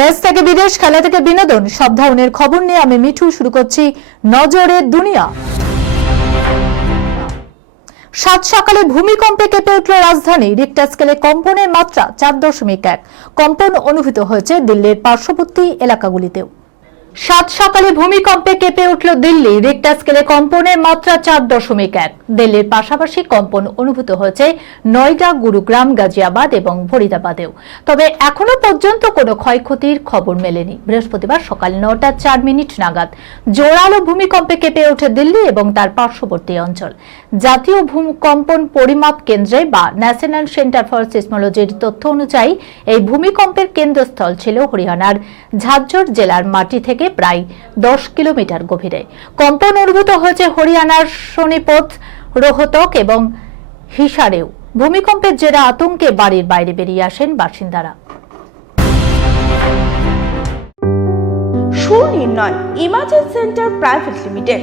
দেশ থেকে বিদেশ, খেলা থেকে বিনোদন, সব ধরনের খবর নিয়ে আমি মিঠু, শুরু করছি নজরের দুনিয়া। সাত সকালে ভূমিকম্পে কেঁপে উঠল রাজধানী। রিক্টার স্কেলে কম্পনের মাত্রা চার দশমিক এক। কম্পন অনুভূত হয়েছে দিল্লির পার্শ্ববর্তী এলাকাগুলিতেও। সাত সকালে ভূমিকম্পে কেঁপে উঠল দিল্লি। রিক্টার স্কেলে কম্পনের মাত্রা চার দশমিক এক। দিল্লির পাশাপাশি কম্পন অনুভূত হয়েছে নয়ডা, গুরুগ্রাম, গাজিয়াবাদ এবং ফরিদাবাদেও। তবে এখনও পর্যন্ত কোনো ক্ষয়ক্ষতির খবর মেলেনি। বৃহস্পতিবার সকাল নটা চার মিনিট নাগাদ জোরালো ভূমিকম্পে কেঁপে ওঠে দিল্লি এবং তার পার্শ্ববর্তী অঞ্চল। জাতীয় ভূমিকম্পন পরিমাপ কেন্দ্রে বা ন্যাশনাল সেন্টার ফর সিসমোলজির তথ্য অনুযায়ী এই ভূমিকম্পের কেন্দ্রস্থল ছিল হরিয়ানার ঝাজ্জর জেলার মাটি থেকে প্রায় দশ কিলোমিটার গভীরে। কম্পন অনুভূত হয়েছে হরিয়ানার শনিপথ, রোহতক এবং হিসারেও। ভূমিকম্পের জেরা আতঙ্কে বাড়ির বাইরে বেরিয়ে আসেন বাসিন্দারা। Sunirnoy emergency centre private limited.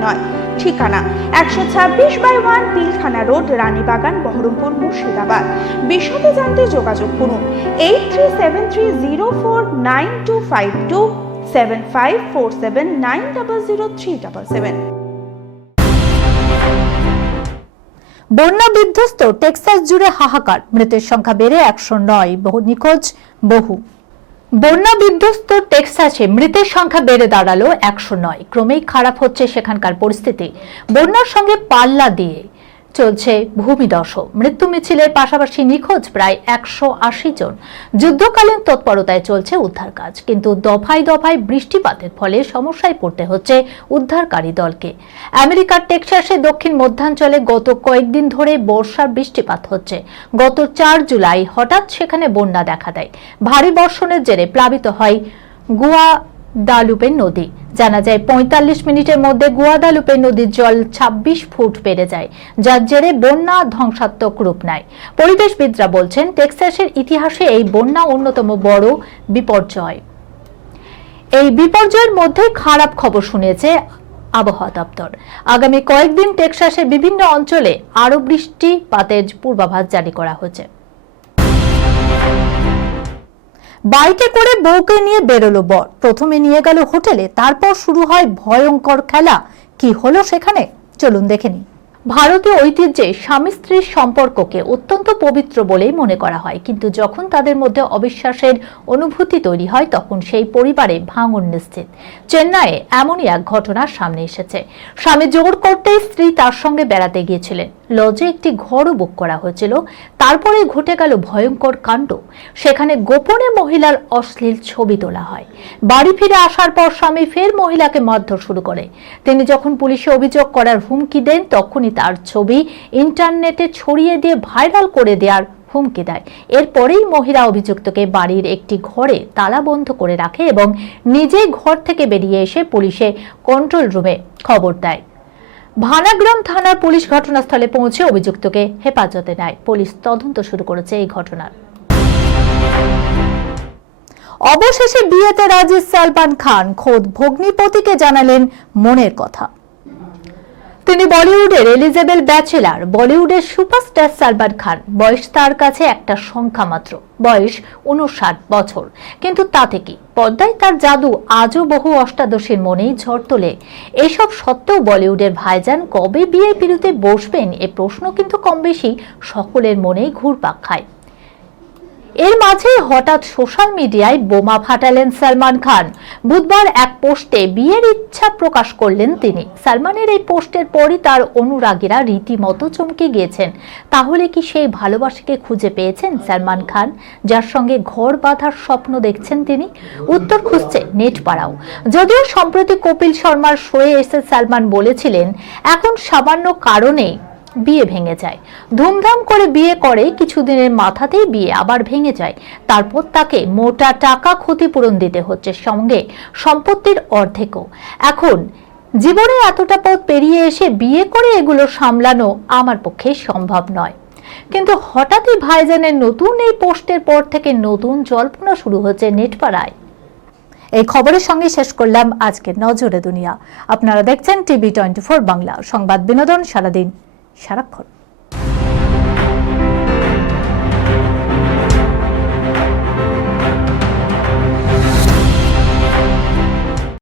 সুনির্ণয় ঠিকানা একশো ছাব্বিশ by one Pilkhana road, Ranibagan, Baharampur, Murshidabad. বিশদে জানতে যোগাযোগ করুন eight three seven three zero four nine two five two seven five four seven nine double zero three double seven. বন্যা বিধ্বস্ত Texas জুড়ে হাহাকার, মৃতের সংখ্যা বেড়ে একশো নয়। বহু নিখোঁজ, বহু বন্যা বিধ্বস্ত টেক্সাসে মৃতের সংখ্যা বেড়ে দাঁড়াল একশো নয়। ক্রমেই খারাপ হচ্ছে সেখানকার পরিস্থিতি। বন্যার সঙ্গে পাল্লা দিয়ে চলছে ভূমিদশ মৃত্যু মিছিলের পাশাপাশি নিখোঁজ প্রায় একশো আশি জন। যুদ্ধকালীন তৎপরতায় চলছে উদ্ধার কাজ, কিন্তু দফায় দফায় বৃষ্টিপাতের ফলে সমস্যায় পড়তে হচ্ছে উদ্ধারকারী দলকে। আমেরিকার টেক্সাসে দক্ষিণ মধ্যাঞ্চলে গত কয়েকদিন ধরে বর্ষার বৃষ্টিপাত হচ্ছে। গত চার জুলাই হঠাৎ সেখানে বন্যা দেখা দেয়। ভারী বর্ষণের জেরে প্লাবিত হয় গুয়া দালুপের নদী। জানা যায়, পঁয়তাল্লিশ মিনিটের মধ্যে গুয়াদালুপের নদীর জল ২৬ ফুট বেড়ে যায়, যার জেরে বন্যা ধ্বংসাত্মক রূপ নেয়। পরিবেশবিদরা বলছেন, টেক্সাসের ইতিহাসে এই বন্যা অন্যতম বড় বিপর্যয়। এই বিপর্যয়ের মধ্যে খারাপ খবর শুনেছে আবহাওয়া দপ্তর। আগামী কয়েকদিন টেক্সাসের বিভিন্ন অঞ্চলে আরও বৃষ্টিপাতের পূর্বাভাস জারি করা হয়েছে। বাইকে করে বউকে নিয়ে বেরোলো বর। প্রথমে নিয়ে গেল হোটেলে, তারপর শুরু হয় ভয়ঙ্কর খেলা। কি হলো সেখানে? চলুন দেখে নিই। ভারতীয় ঐতিহ্যে স্বামী স্ত্রীর সম্পর্ককে অত্যন্ত পবিত্র বলেই মনে করা হয়। কিন্তু যখন তাদের মধ্যে অবিশ্বাসের অনুভূতি তৈরি হয়, তখন সেই পরিবারে ভাঙন নিশ্চিত। চেন্নাইয়ে এমনই এক ঘটনা সামনে এসেছে। স্বামী জোর করতেই স্ত্রী তার সঙ্গে বেড়াতে গিয়েছিলেন। লজে একটি ঘরও বুক করা হয়েছিল। তারপরে ঘটে গেল ভয়ঙ্কর কাণ্ড। সেখানে গোপনে মহিলার অশ্লীল ছবি তোলা হয়। বাড়ি ফিরে আসার পর স্বামী ফের মহিলাকে মারধর শুরু করে। তিনি যখন পুলিশে অভিযোগ করার হুমকি দেন, তখনই তার ছবি ইন্টারনেটে ছড়িয়ে দিয়ে ভাইরাল করে দেওয়ার হুমকি দেয়। এরপরেই মহিলা অভিযুক্তকে বাড়ির একটি ঘরে তালা বন্ধ করে রাখে এবং নিজেই ঘর থেকে বেরিয়ে এসে পুলিশে কন্ট্রোল রুমে খবর দেয়। ভানাগ্রাম থানার পুলিশ ঘটনাস্থলে পৌঁছে অভিযুক্তকে হেফাজতে নেয়। পুলিশ তদন্ত শুরু করেছে এই ঘটনার। অবশেষে বিয়েতে রাজি সালমান খান, খোদ ভগ্নিপতিকে জানালেন মনের কথা। তিনি বলিউডের এলিজেবেল ব্যাচেলার, বলিউডের সুপারস্টার সালমান খান। বয়স তার কাছে একটা সংখ্যা মাত্র। বয়স উনষাট বছর। কিন্তু তাতে কি? পর্দায় তার জাদু আজও বহু অষ্টাদশীর মনেই ঝড় তোলে। এসব সত্ত্বেও বলিউডের ভাইজান কবে বিয়ের বিরুদ্ধে বসবেন এ প্রশ্ন কিন্তু কম বেশি সকলের মনেই ঘুরপাক খায়। এর মাঝে হঠাৎ সোশ্যাল মিডিয়ায় বোমা ফাটালেন সালমান খান। বুধবার এক পোস্টে বিয়ের ইচ্ছা প্রকাশ করলেন তিনি। সালমানের এই পোস্টের পরই তার অনুরাগীরা রীতিমতো চমকে গিয়েছেন। তাহলে কি সেই ভালোবাসাকে খুঁজে পেয়েছেন সালমান খান, যার সঙ্গে ঘর বাঁধার স্বপ্ন দেখছেন তিনি? উত্তর খুঁজছে নেট পাড়াও যদিও সম্প্রতি কপিল শর্মার শোয়ে এসে সালমান বলেছিলেন, এখন সামান্য কারণে বিয়ে ভেঙে যায়। ধুমধাম করে বিয়ে করে কিছুদিনের মাথাতেই বিয়ে আবার ভেঙে যায়। তারপর তাকে মোটা টাকা ক্ষতিপূরণ দিতে হচ্ছে সঙ্গে সম্পত্তির অর্ধেকও। এখন জীবনে এতটা পথ পেরিয়ে এসে বিয়ে করে এগুলো সামলানো আমার পক্ষে সম্ভব নয়। কিন্তু হঠাৎই ভাইজানের নতুন এই পোস্টের পর থেকে নতুন জল্পনা শুরু হচ্ছে নেটপাড়ায়। এই খবরের সঙ্গে শেষ করলাম আজকের নজরে দুনিয়া। আপনারা দেখছেন টিভি টোয়েন্টি ফোর বাংলা। সংবাদ বিনোদন সারাদিন। সারাক্ষণ।